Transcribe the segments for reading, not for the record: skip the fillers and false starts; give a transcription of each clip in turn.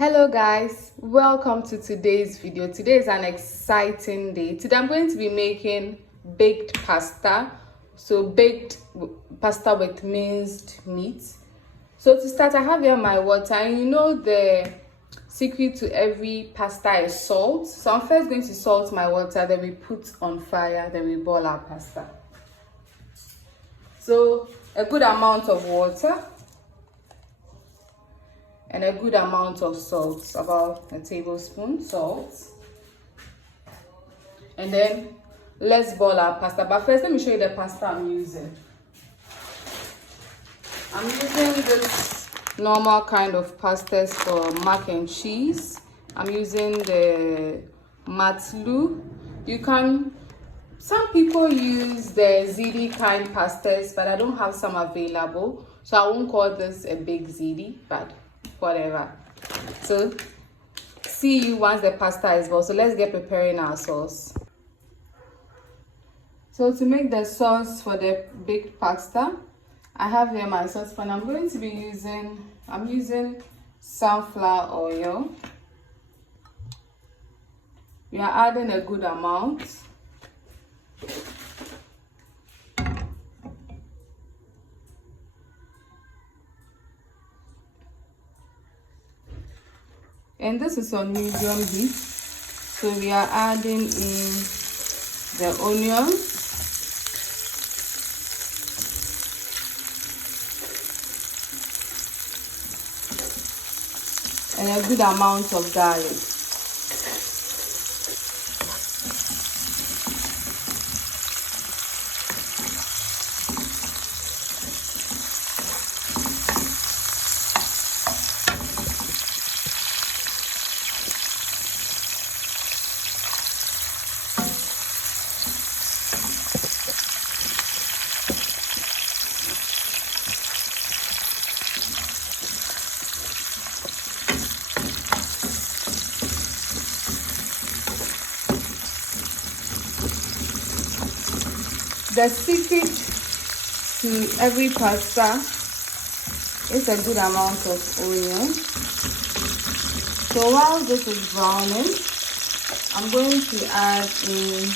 Hello guys, welcome to today's video. Today is an exciting day. Today I'm going to be making baked pasta. So baked pasta with minced meat. So to start, I have here my water, and you know the secret to every pasta is salt. So I'm first going to salt my water, then we put on fire, then we boil our pasta. So a good amount of water and a good amount of salt, about a tablespoon salt. And then let's boil our pasta. But first, let me show you the pasta I'm using. I'm using this normal kind of pastas for mac and cheese. I'm using the matlu. Some people use the Ziti kind pastas, but I don't have some available. So I won't call this a big Ziti, but whatever. So see you once the pasta is boiled. So let's get preparing our sauce. So to make the sauce for the baked pasta, I have here my saucepan. I'm using sunflower oil. We are adding a good amount. And this is on medium heat. So we are adding in the onions. And a good amount of garlic. The secret to every pasta is a good amount of onion. So while this is browning, I'm going to add in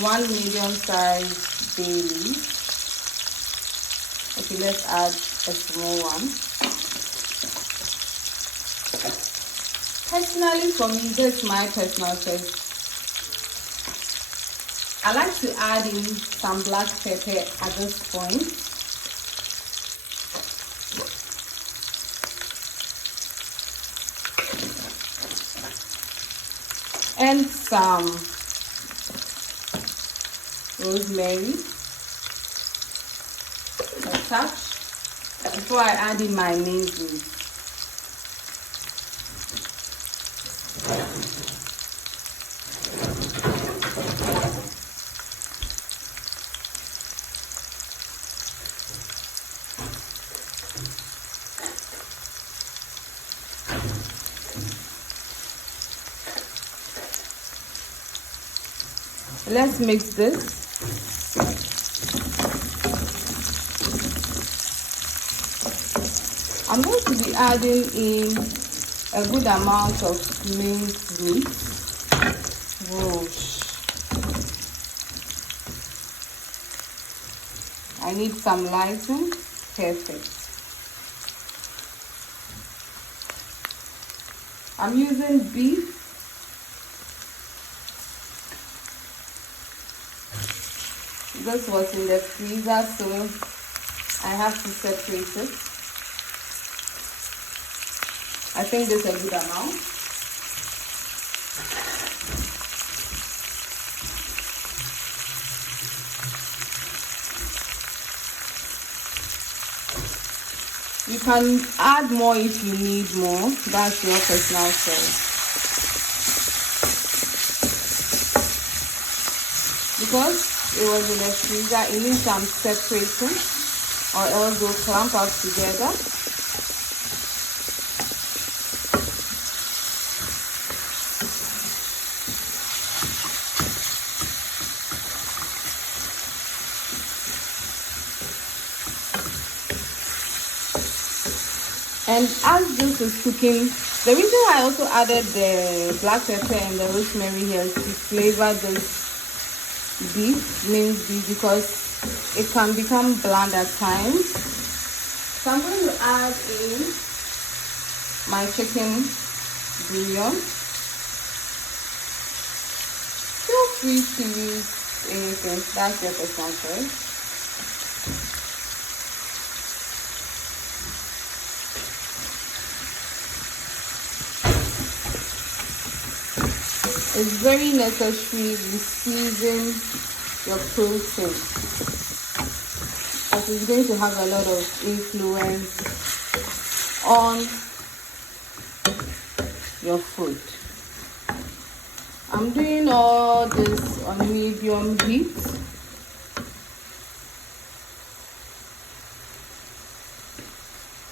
one medium-sized bay leaf. Okay, let's add a small one. Personally, for me, this is my personal choice. I like to add in some black pepper at this point. And some rosemary, a touch, before I add in my minced meat. Let's mix this. I'm going to be adding in a good amount of minced meat. Whoosh. I need some lighting. Perfect. I'm using beef. This was in the freezer, so I have to separate it. I think this is a good amount. You can add more if you need more. That's your personal choice. Because it was in a freezer, it needs some separation or else they'll clump up together. And as this is cooking, the reason why I also added the black pepper and the rosemary here is to flavor this beef, minced beef, because it can become bland at times. So I'm going to add in my chicken bouillon. Feel free to use anything, that's your personal choice. It's very necessary to season your protein, because it's going to have a lot of influence on your food. I'm doing all this on medium heat.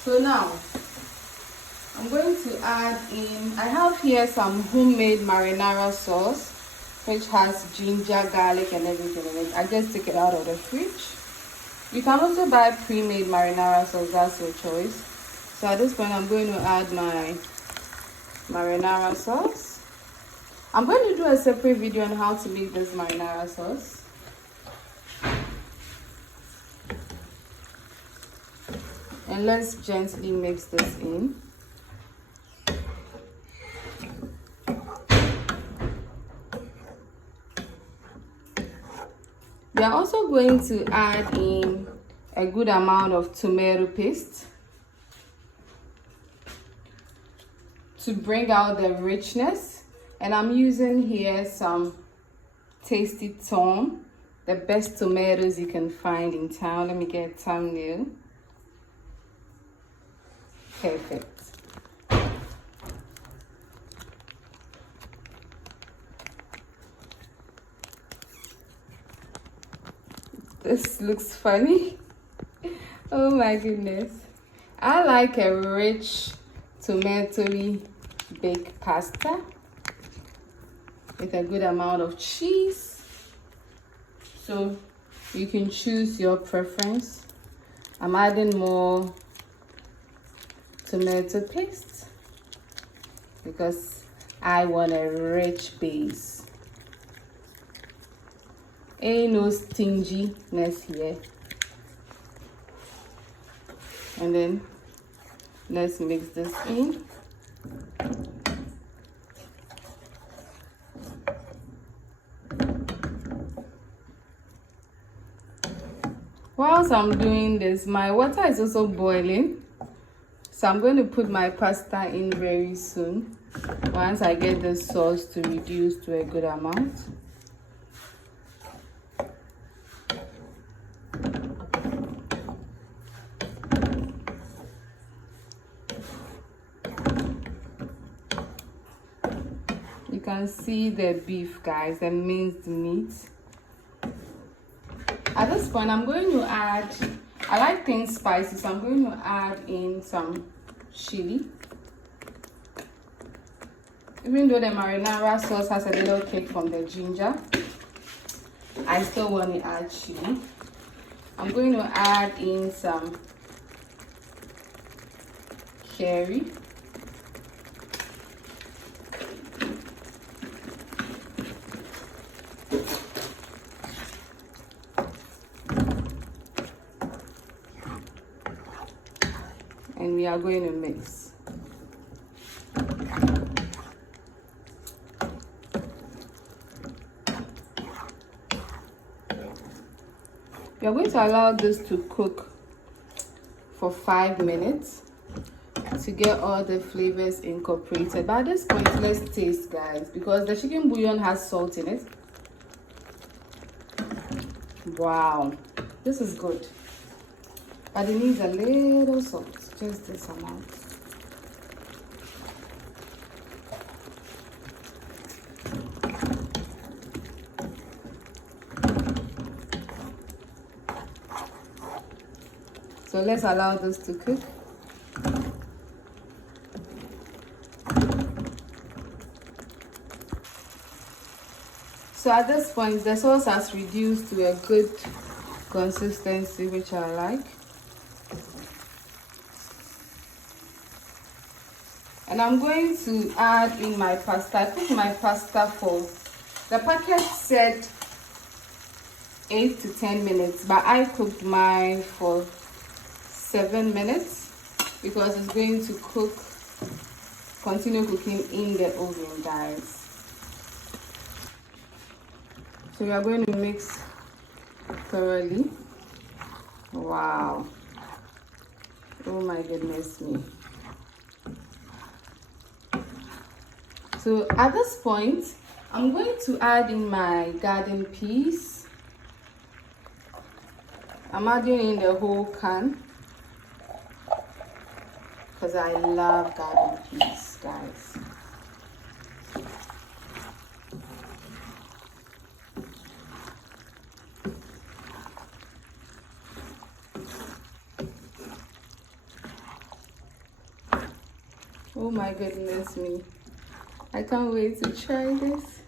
So now I'm going to add in, I have here some homemade marinara sauce, which has ginger, garlic and everything in it. I just took it out of the fridge. You can also buy pre-made marinara sauce, that's your choice. So at this point I'm going to add my marinara sauce. I'm going to do a separate video on how to make this marinara sauce. And let's gently mix this in. We are also going to add in a good amount of tomato paste to bring out the richness. And I'm using here some Tasty Tom, the best tomatoes you can find in town. Let me get a thumbnail. Perfect. This looks funny. Oh my goodness. I like a rich tomatoey baked pasta with a good amount of cheese. So you can choose your preference. I'm adding more tomato paste because I want a rich base. Ain't no stinginess here. And then let's mix this in. Whilst I'm doing this, my water is also boiling. So I'm going to put my pasta in very soon, once I get the sauce to reduce to a good amount. You can see the beef, guys, the minced meat. At this point, I'm going to add, I like things spicy, so I'm going to add in some chili. Even though the marinara sauce has a little kick from the ginger, I still want to add chili. I'm going to add in some curry. And we are going to mix. We are going to allow this to cook for 5 minutes to get all the flavors incorporated. But at this point, let's taste, guys, because the chicken bouillon has salt in it. Wow, this is good. But it needs a little salt, just this amount. So let's allow this to cook. So at this point, the sauce has reduced to a good consistency, which I like. And I'm going to add in my pasta. I cook my pasta for, the packet said 8 to 10 minutes, but I cooked mine for 7 minutes because it's going to continue cooking in the oven, guys. So we are going to mix thoroughly. Wow. Oh my goodness me. So at this point, I'm going to add in my garden peas. I'm adding in the whole can because I love garden peas, guys. Oh my goodness me. I can't wait to try this.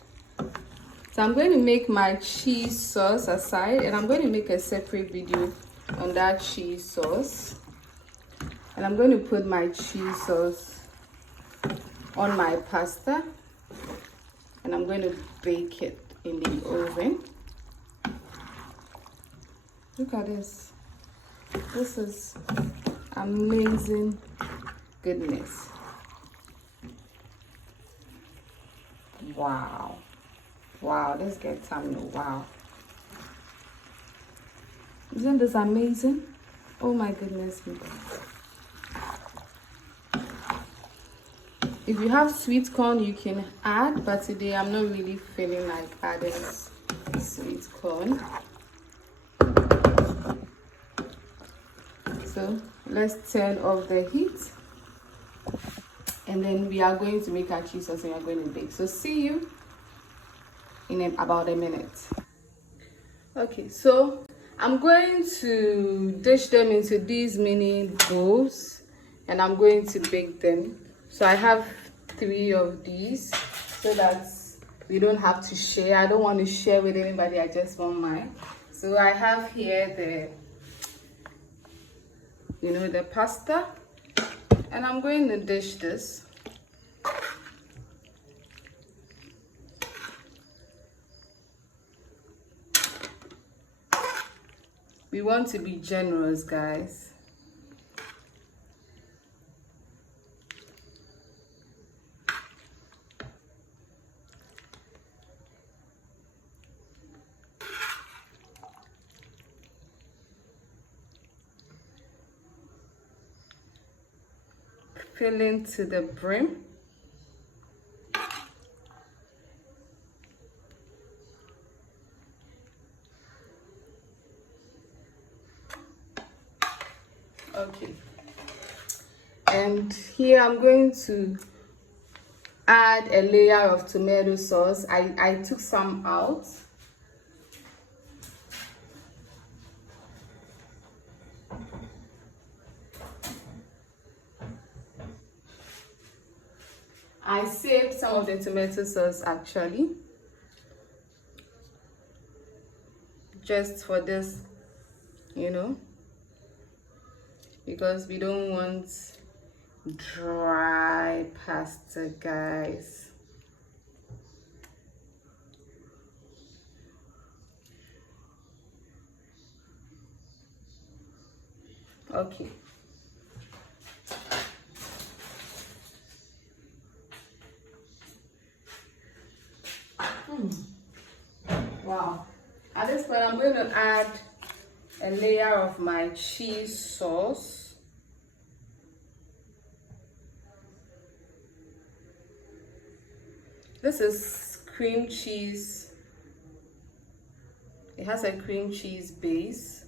So I'm going to make my cheese sauce aside, and I'm going to make a separate video on that cheese sauce. And I'm going to put my cheese sauce on my pasta, and I'm going to bake it in the oven. Look at this. This is amazing goodness. Wow. Wow, let's get some. Wow. Isn't this amazing? Oh my goodness me. If you have sweet corn, you can add, but today I'm not really feeling like adding sweet corn. So let's turn off the heat, and then we are going to make our cheese sauce and we are going to bake. So see you in about a minute. Okay, so I'm going to dish them into these mini bowls and I'm going to bake them. So I have 3 of these so that we don't have to share. I don't want to share with anybody, I just want mine. So I have here the pasta, and I'm going to dish this. We want to be generous, guys. Filling to the brim. Okay. And here I'm going to add a layer of tomato sauce. I took some out. I saved some of the tomato sauce actually, just for this, because we don't want dry pasta, guys. Okay. Wow. At this point, I'm going to add a layer of my cheese sauce. This is cream cheese. It has a cream cheese base.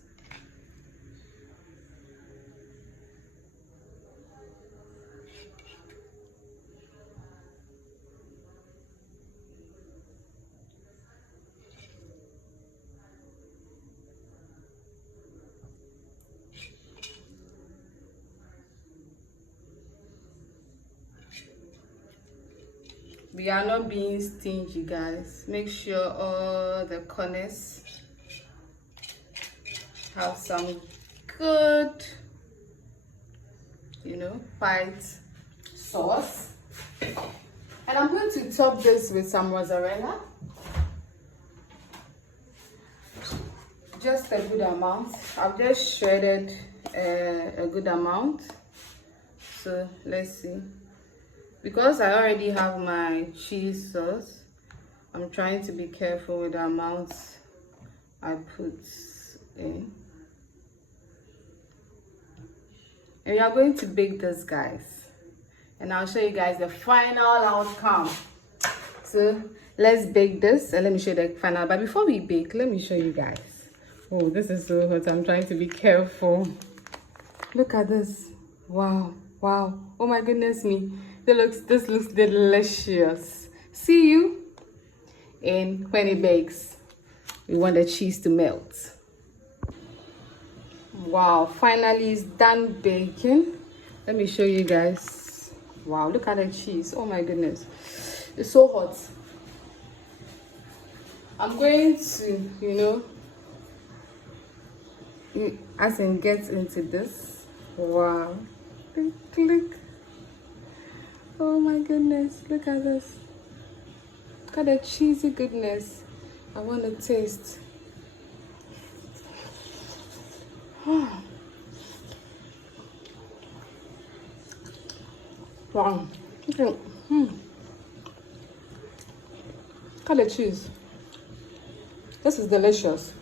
We are not being stingy, guys. Make sure all the corners have some good, white sauce. And I'm going to top this with some mozzarella. Just a good amount. I've just shredded a good amount. So let's see. Because I already have my cheese sauce, I'm trying to be careful with the amounts I put in. And we are going to bake this, guys. And I'll show you guys the final outcome. So let's bake this and let me show you the final. But before we bake, let me show you guys. Oh, this is so hot. I'm trying to be careful. Look at this. Wow. Wow. Oh my goodness me. This looks delicious. See you. And when it bakes, we want the cheese to melt. Wow, finally it's done baking. Let me show you guys. Wow, look at the cheese. Oh my goodness. It's so hot. I'm going to, as in get into this. Wow. Click. Oh my goodness, look at this. Look at the cheesy goodness. I want to taste. Wow. Okay. Look at the cheese. This is delicious.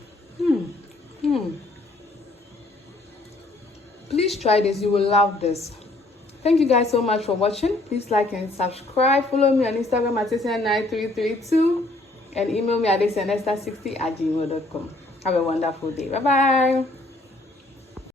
Please try this. You will love this. Thank you guys so much for watching. Please like and subscribe. Follow me on Instagram at Tatiana9332 and email me at deliciousness60@gmail.com. Have a wonderful day. Bye bye.